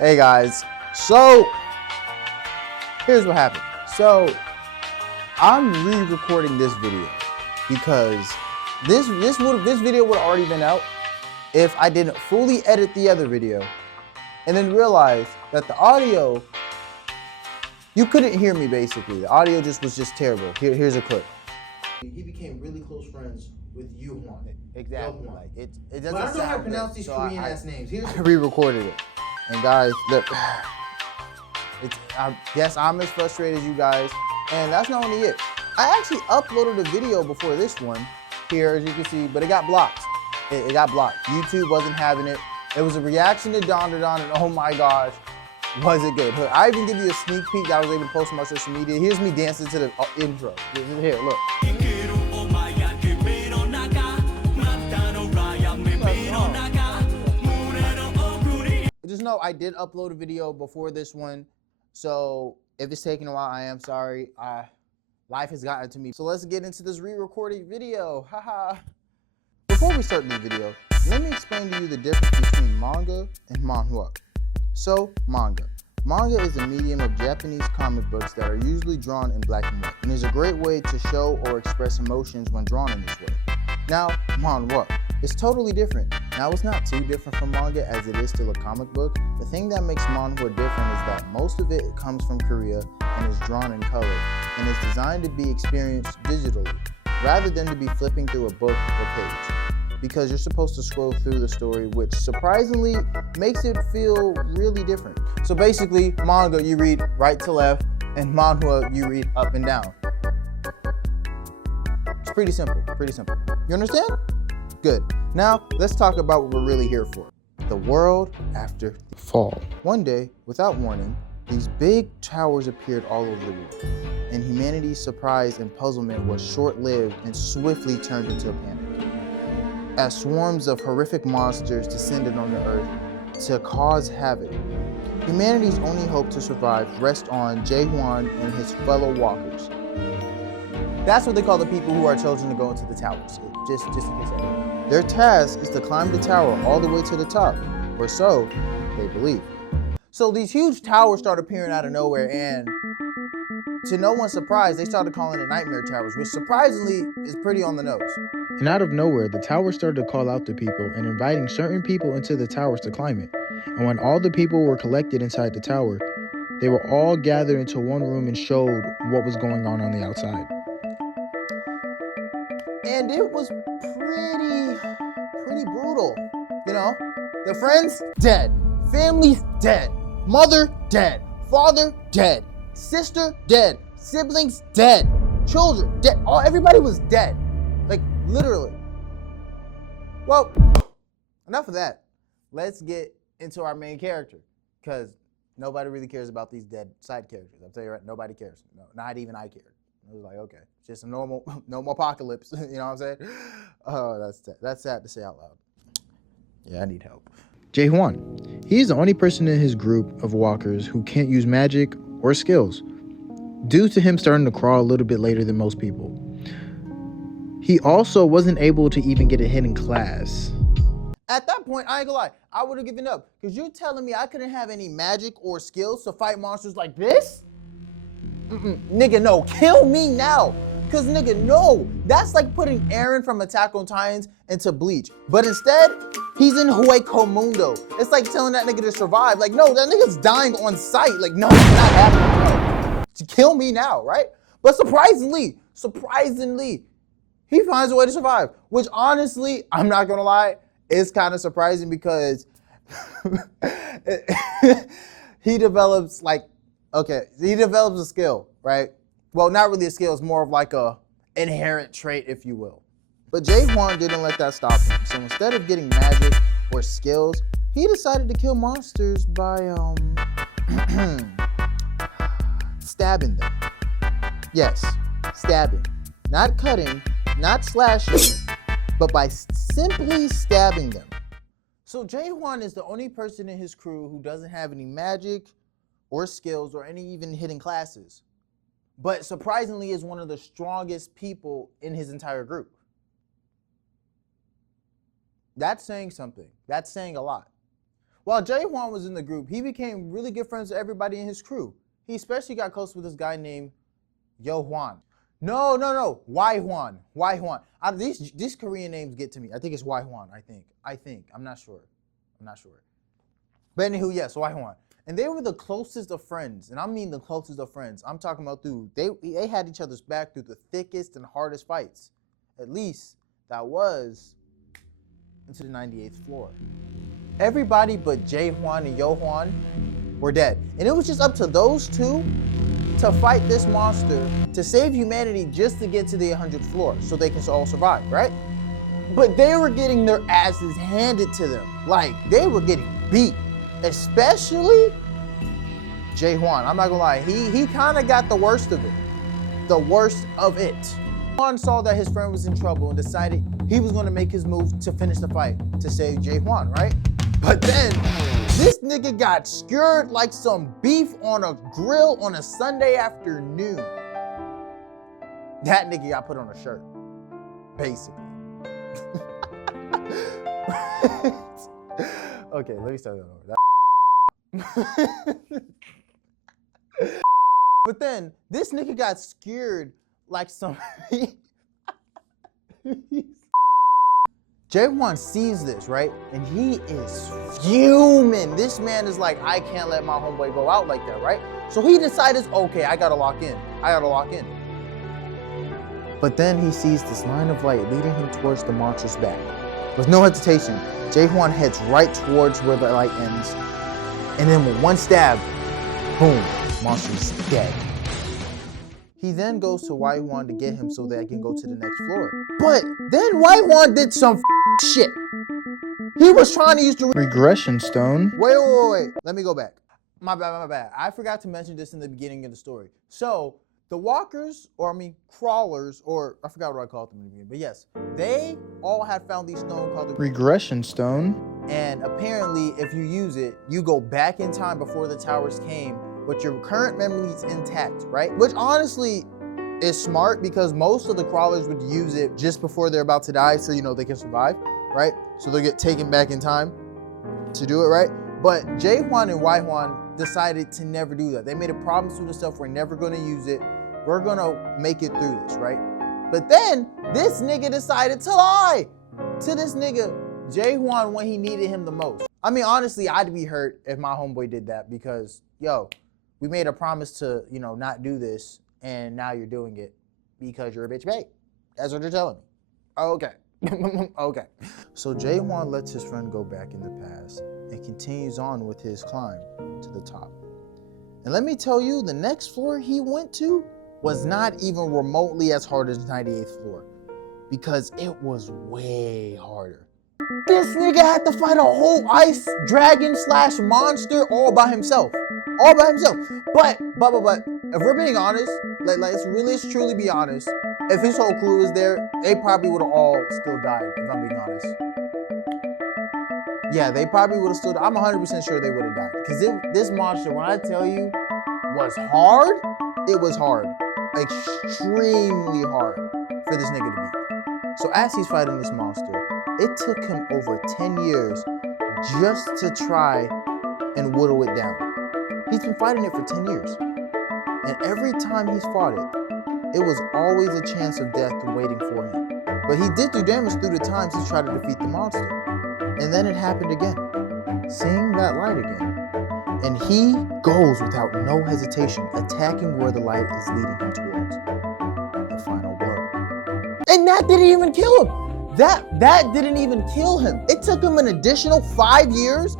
Hey guys, so here's what happened. So I'm re-recording this video because this video would have already been out if I didn't fully edit the other video and then realize that the audio, you couldn't hear me basically. The audio was just terrible. Here's a clip. He became really close friends with Yuhwan. Exactly. Like it doesn't. But I don't know how to pronounce these Korean ass names. I re-recorded it. And guys, look, I guess I'm as frustrated as you guys. And that's not only it. I actually uploaded a video before this one here, as you can see, but it got blocked. It got blocked. YouTube wasn't having it. It was a reaction to Don, and oh my gosh, was it good. I even give you a sneak peek that I was able to post on my social media. Here's me dancing to the intro. Here, look. Just know I did upload a video before this one, so if it's taking a while, I am sorry. Life has gotten to me. So let's get into this re-recorded video. Haha. Before we start the video, let me explain to you the difference between manga and manhwa. So, manga. Manga is a medium of Japanese comic books that are usually drawn in black and white, and is a great way to show or express emotions when drawn in this way. Now, manhwa. It's totally different. Now, it's not too different from manga as it is still a comic book. The thing that makes manhwa different is that most of it comes from Korea and is drawn in color and is designed to be experienced digitally rather than to be flipping through a book or page, because you're supposed to scroll through the story, which surprisingly makes it feel really different. So basically, manga you read right to left and manhwa you read up and down. It's pretty simple, pretty simple. You understand? Good. Now, let's talk about what we're really here for. The world after the fall. One day, without warning, these big towers appeared all over the world, and humanity's surprise and puzzlement was short-lived and swiftly turned into a panic, as swarms of horrific monsters descended on the earth to cause havoc. Humanity's only hope to survive rests on Jae-hwan and his fellow walkers. That's what they call the people who are chosen to go into the towers, just in case I don't. Their task is to climb the tower all the way to the top, or so they believe. So these huge towers start appearing out of nowhere, and to no one's surprise, they started calling it nightmare towers, which surprisingly is pretty on the nose. And out of nowhere, the tower started to call out to people and inviting certain people into the towers to climb it. And when all the people were collected inside the tower, they were all gathered into one room and showed what was going on the outside. And it was pretty brutal. You know, the friends dead, family's dead, mother dead, father dead, sister dead, siblings dead, children dead. Everybody was dead, like literally. Well, enough of that. Let's get into our main character, because nobody really cares about these dead side characters. I'll tell you right, nobody cares. No, not even I cared. I was like, okay, it's just a normal apocalypse. You know what I'm saying? Oh, that's sad to say out loud. Yeah, I need help. Jae-hwan. He is the only person in his group of walkers who can't use magic or skills, due to him starting to crawl a little bit later than most people. He also wasn't able to even get a hidden class. At that point, I ain't gonna lie, I would have given up, because you're telling me I couldn't have any magic or skills to fight monsters like this? Nigga, no, kill me now. Cause nigga, no, that's like putting Eren from Attack on Titans into Bleach. But instead, he's in Hueco Mundo. It's like telling that nigga to survive. Like, no, that nigga's dying on sight. Like, no, it's not happening, no. To kill me now, right? But surprisingly, he finds a way to survive. Which honestly, I'm not gonna lie, is kind of surprising, because he develops a skill, right? Well, not really a skill, it's more of like a inherent trait, if you will. But Jae-hwan didn't let that stop him. So instead of getting magic or skills, he decided to kill monsters by stabbing them. Yes, stabbing. Not cutting, not slashing, but by simply stabbing them. So Jae-hwan is the only person in his crew who doesn't have any magic or skills or any even hidden classes, but surprisingly is one of the strongest people in his entire group. That's saying something. That's saying a lot. While Jae-Hwan was in the group, he became really good friends with everybody in his crew. He especially got close with this guy named Yo-Hwan. No, Wai-Hwan. These Korean names get to me. I think it's Wai-Hwan, I think. I'm not sure. But anywho, yes, Wai-Hwan. And they were the closest of friends, and I mean the closest of friends. I'm talking about they had each other's back through the thickest and hardest fights. At least that was into the 98th floor. Everybody but Jae-Hwan and Yo-Hwan were dead. And it was just up to those two to fight this monster to save humanity just to get to the 100th floor so they can all survive, right? But they were getting their asses handed to them. Like, they were getting beat. Especially Jae-Hwan. I'm not gonna lie, he kind of got the worst of it. The worst of it. Hwan saw that his friend was in trouble and decided he was gonna make his move to finish the fight to save Jae-Hwan, right? But then this nigga got skewered like some beef on a grill on a Sunday afternoon. That nigga got put on a shirt, basically. Okay, let me start that over. But then this nigga got skewered like some. Jae-Hwan sees this, right? And he is fuming. This man is like, I can't let my homeboy go out like that, right? So he decides, okay, I gotta lock in. But then he sees this line of light leading him towards the monster's back. With no hesitation, Jae-Hwan heads right towards where the light ends. And then with one stab, boom, monster's dead. He then goes to Wai-Hwan to get him so they can go to the next floor. But then Wai-Hwan did some shit. He was trying to use the regression stone. Wait. Let me go back. My bad. I forgot to mention this in the beginning of the story. So the walkers, crawlers, or I forgot what I called them in the beginning, but yes, they all had found these stones called the regression stone. And apparently, if you use it, you go back in time before the towers came with your current memories intact, right? Which honestly is smart because most of the crawlers would use it just before they're about to die so they can survive, right? So they'll get taken back in time to do it, right? But Jae-Hwan and Wai-Hwan decided to never do that. They made a promise to themselves, we're never gonna use it. We're gonna make it through this, right? But then this nigga decided to lie to this nigga Jae-Hwan when he needed him the most. I mean, honestly, I'd be hurt if my homeboy did that because, we made a promise to, not do this, and now you're doing it because you're a bitch babe. That's what you're telling me. Okay. Okay. So Jae-Hwan lets his friend go back in the past and continues on with his climb to the top. And let me tell you, the next floor he went to was not even remotely as hard as the 98th floor because it was way harder. This nigga had to fight a whole ice dragon / monster all by himself. But if we're being honest, let's truly be honest, if his whole crew was there, they probably would have all still died, if I'm being honest. Yeah, they probably would have still died. I'm 100% sure they would have died. Because this monster, when I tell you, was hard, it was hard. Extremely hard for this nigga to beat. So as he's fighting this monster, it took him over 10 years just to try and whittle it down. He's been fighting it for 10 years. And every time he's fought it, it was always a chance of death waiting for him. But he did do damage through the times he tried to defeat the monster. And then it happened again, seeing that light again. And he goes without no hesitation, attacking where the light is leading him towards. The final blow. And that didn't even kill him. That didn't even kill him. It took him an additional 5 years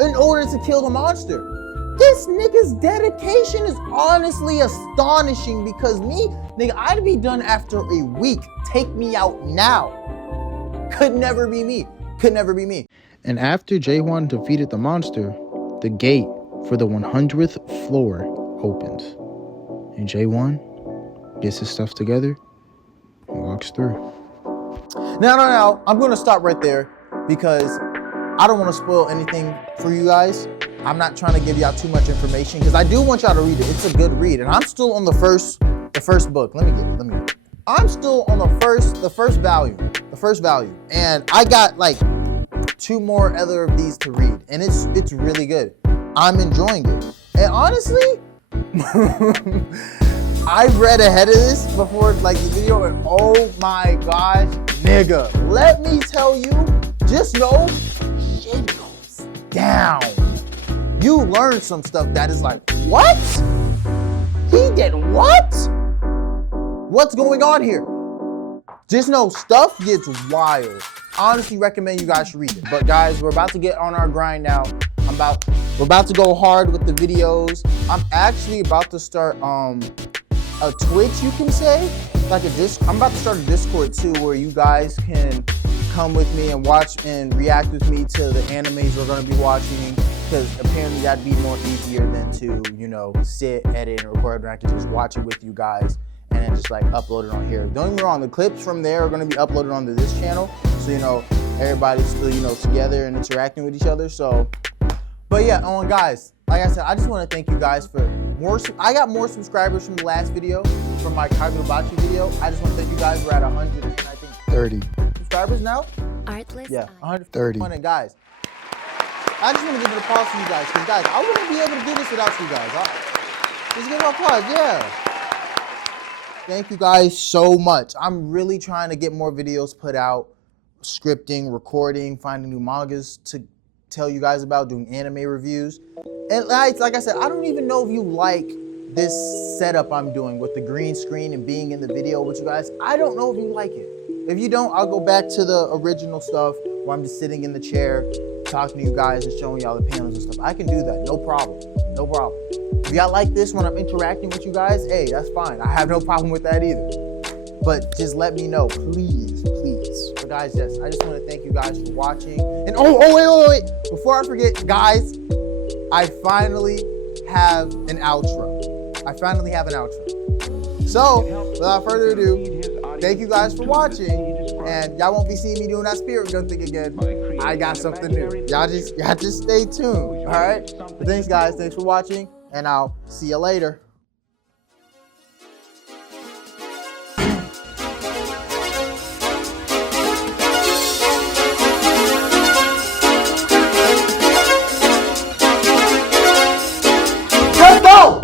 in order to kill the monster. This nigga's dedication is honestly astonishing because nigga, I'd be done after a week. Take me out now. Could never be me. And after Jae-Hwan defeated the monster, the gate for the 100th floor opens. And Jae-Hwan gets his stuff together and walks through. No. I'm going to stop right there because I don't want to spoil anything for you guys. I'm not trying to give y'all too much information because I do want y'all to read it. It's a good read. And I'm still on the first book. Let me get it. I'm still on the first volume. And I got like 2 more other of these to read, and it's really good. I'm enjoying it. And honestly, I read ahead of this before like the video, and oh my gosh, nigga, let me tell you, just know shit goes down. You learn some stuff that is like, what? He did what? What's going on here? Just know stuff gets wild. Honestly recommend you guys should read it. But guys, we're about to get on our grind now. We're about to go hard with the videos. I'm actually about to start a Twitch, you can say. I'm about to start a Discord too, where you guys can come with me and watch and react with me to the animes we're gonna be watching. Because apparently that'd be more easier than to, you know, sit, edit, and record, and I can just watch it with you guys and then just like upload it on here. Don't get me wrong, the clips from there are gonna be uploaded onto this channel. So, you know, everybody's still, you know, together and interacting with each other. So, but yeah, guys, like I said, I just wanna thank you guys for I got more subscribers from the last video, from my Kagurobachi video. I just wanna thank you guys. We're at 130 subscribers now. Artless. Yeah, 130. And guys, I just want to give an applause to you guys, because guys, I wouldn't be able to do this without you guys. Just give an applause, yeah. Thank you guys so much. I'm really trying to get more videos put out, scripting, recording, finding new mangas to tell you guys about, doing anime reviews. And like I said, I don't even know if you like this setup I'm doing with the green screen and being in the video with you guys. I don't know if you like it. If you don't, I'll go back to the original stuff where I'm just sitting in the chair, talking to you guys and showing y'all the panels and stuff. I can do that, no problem, no problem. If y'all like this when I'm interacting with you guys, hey, that's fine. I have no problem with that either. But just let me know, please, please. But guys, yes, I just want to thank you guys for watching. And wait. Before I forget, guys, I finally have an outro. So, without further ado, thank you guys for watching. And y'all won't be seeing me doing that spirit gun thing again. I got something new. Y'all just stay tuned, all right? But thanks, guys. Thanks for watching, and I'll see you later. Let's go!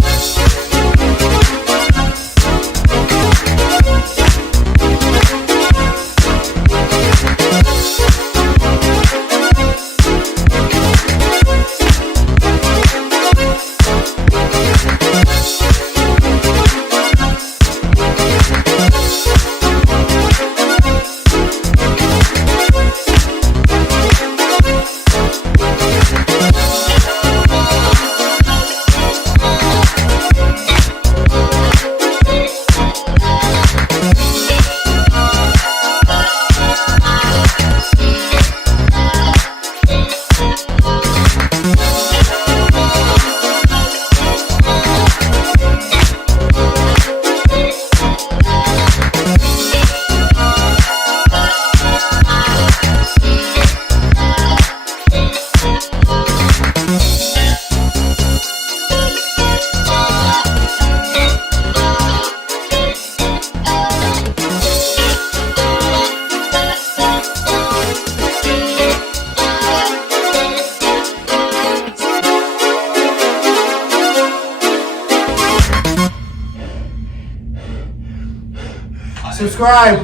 Subscribe.